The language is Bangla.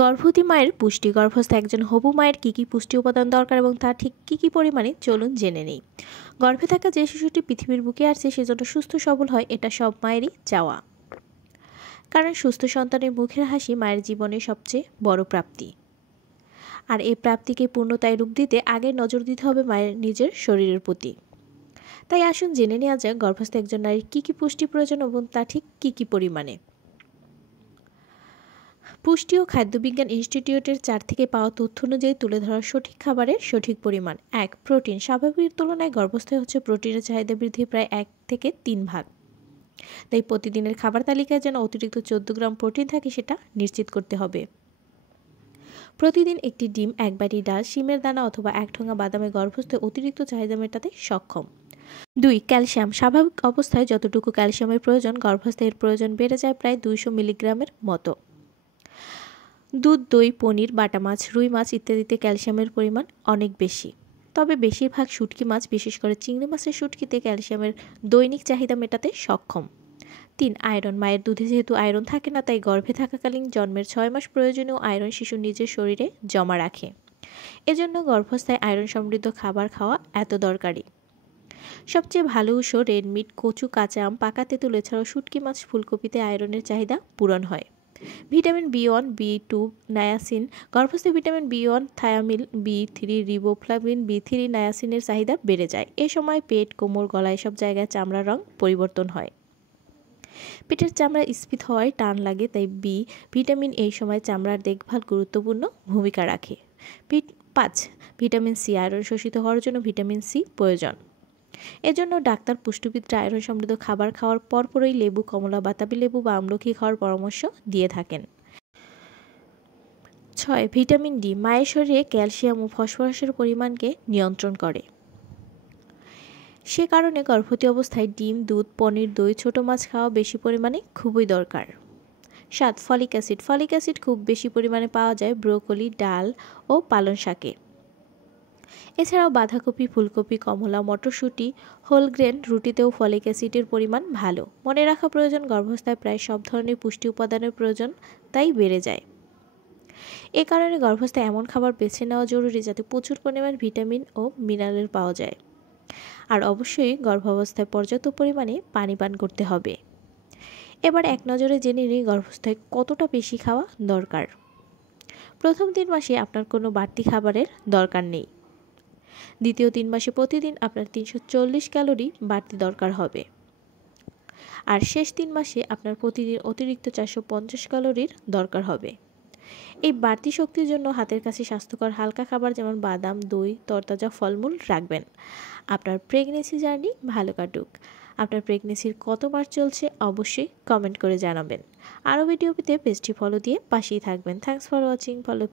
গর্ভবতী মায়ের পুষ্টি। গর্ভস্থ একজন হবু মায়ের কী কী পুষ্টি উপাদান দরকার এবং তা ঠিক কী কী পরিমাণে, চলুন জেনে নেই। গর্ভে থাকা যে শিশুটি পৃথিবীর বুকে আসছে সেজন্য সুস্থ সবল হয়, এটা সব মায়েরই চাওয়া। কারণ সুস্থ সন্তানের মুখের হাসি মায়ের জীবনের সবচেয়ে বড় প্রাপ্তি। আর এই প্রাপ্তিকে পূর্ণতায় রূপ দিতে আগে নজর দিতে হবে মায়ের নিজের শরীরের প্রতি। তাই আসুন জেনে নেওয়া যাক গর্ভস্থ একজন নারীর কী কী পুষ্টি প্রয়োজন এবং তা ঠিক কী কী পরিমাণে। পুষ্টি ও খাদ্যবিজ্ঞান ইনস্টিটিউটের 4 থেকে পাওয়া তথ্য অনুযায়ী তুলে ধরা সঠিক খাবারের সঠিক পরিমাণ। 1. প্রোটিন। স্বাভাবিক তুলনায় গর্ভস্থায় হচ্ছে প্রোটিনের চাহিদা বৃদ্ধি প্রায় 1 থেকে 3 ভাগ। তাই প্রতিদিনের খাবার তালিকায় যেন অতিরিক্ত 14 গ্রাম প্রোটিন থাকে সেটা নিশ্চিত করতে হবে। প্রতিদিন একটি ডিম, 1 বাটি ডাল, শিমের দানা অথবা 1 ঠোঙা বাদামে গর্ভস্থ অতিরিক্ত চাহিদা মেটাতে সক্ষম। 2. ক্যালসিয়াম। স্বাভাবিক অবস্থায় যতটুকু ক্যালসিয়ামের প্রয়োজন গর্ভস্থের প্রয়োজন বেড়ে যায় প্রায় 200 মিলিগ্রামের মতো। দুধ, দই, পনির, বাটা মাছ, রুই মাছ ইত্যাদিতে ক্যালসিয়ামের পরিমাণ অনেক বেশি। তবে বেশিরভাগ শুটকি মাছ, বিশেষ করে চিংড়ি মাছের শুটকিতে ক্যালসিয়ামের দৈনিক চাহিদা মেটাতে সক্ষম। 3. আয়রন। মায়ের দুধে যেহেতু আয়রন থাকে না, তাই গর্ভে থাকাকালীন জন্মের 6 মাস প্রয়োজনীয় আয়রন শিশু নিজের শরীরে জমা রাখে। এজন্য গর্ভাবস্থায় আয়রন সমৃদ্ধ খাবার খাওয়া এত দরকারি। সবচেয়ে ভালো উৎস রেড মিট, কচু, কাঁচা আম, পাকা তেঁতুল এছাড়াও শুটকি মাছ, ফুলকপিতে আয়রনের চাহিদা পূরণ হয়। Vitamin B1, B2, niacin. গর্ভস্থ vitamin B1, thiamine, B3, riboflavin, B3, নায়াসিনের চাহিদা বেড়ে যায়। এ সময় পেট, কোমর, গলা এসব জায়গায় চামড়ার রং পরিবর্তন হয়। পেটের চামড়া স্ফীত হওয়ায় টান লাগে, তাই ভিটামিন এই সময় চামড়ার দেখভাল গুরুত্বপূর্ণ ভূমিকা রাখে। 5. Vitamin C. আয়রন শোষিত হওয়ার জন্য ভিটামিন সি প্রয়োজন। এজন্য ডাক্তার, পুষ্টিবিদরা আয়রন সমৃদ্ধ খাবার খাওয়ার পরপরই লেবু, কমলা, বাতাবি লেবু বা আমলকি খাওয়ার পরামর্শ দিয়ে থাকেন। 6. Vitamin D. মায়ের শরীরে ক্যালসিয়াম ও ফসফরাসের পরিমাণকে নিয়ন্ত্রণ করে। সে কারণে গর্ভবতী অবস্থায় ডিম, দুধ, পনির, দই, ছোট মাছ খাওয়া বেশি পরিমাণে খুবই দরকার। 7. Folic acid. ফলিক অ্যাসিড খুব বেশি পরিমাণে পাওয়া যায় ব্রোকলি, ডাল ও পালং শাকে। এছাড়াও বাঁধাকপি, ফুলকপি, কমলা, মটরশুঁটি, হোলগ্রেন রুটিতেও ফলিক অ্যাসিডের পরিমাণ ভালো। মনে রাখা প্রয়োজন, গর্ভাবস্থায় প্রায় সব ধরনের পুষ্টি উপাদানের প্রয়োজন তাই বেড়ে যায়। এ কারণে গর্ভাবস্থায় এমন খাবার বেছে নেওয়া জরুরি যাতে প্রচুর পরিমাণ ভিটামিন ও মিনারেল পাওয়া যায়। আর অবশ্যই গর্ভাবস্থায় পর্যাপ্ত পরিমাণে পানি পান করতে হবে। এবার এক নজরে জেনে নিই গর্ভাবস্থায় কতটা বেশি খাওয়া দরকার। প্রথম 3 মাসে আপনার কোনো বাড়তি খাবারের দরকার নেই। দ্বিতীয় 3 মাসে প্রতিদিন আপনার 340 ক্যালোরি বাড়তি দরকার হবে। আর শেষ 3 মাসে আপনার প্রতিদিন অতিরিক্ত 450 ক্যালোরির দরকার হবে। এই বাড়তি শক্তির জন্য হাতের কাছে স্বাস্থ্যকর হালকা খাবার যেমন বাদাম, দই, তরতাজা ফলমূল রাখবেন। আপনার প্রেগনেন্সি জার্নি ভালো কাটুক। আপনার প্রেগনেন্সির কত মাস চলছে অবশ্যই কমেন্ট করে জানাবেন। আরও ভিডিও পেতে পেজটি ফলো দিয়ে পাশেই থাকবেন। Thanks for watching. ফলো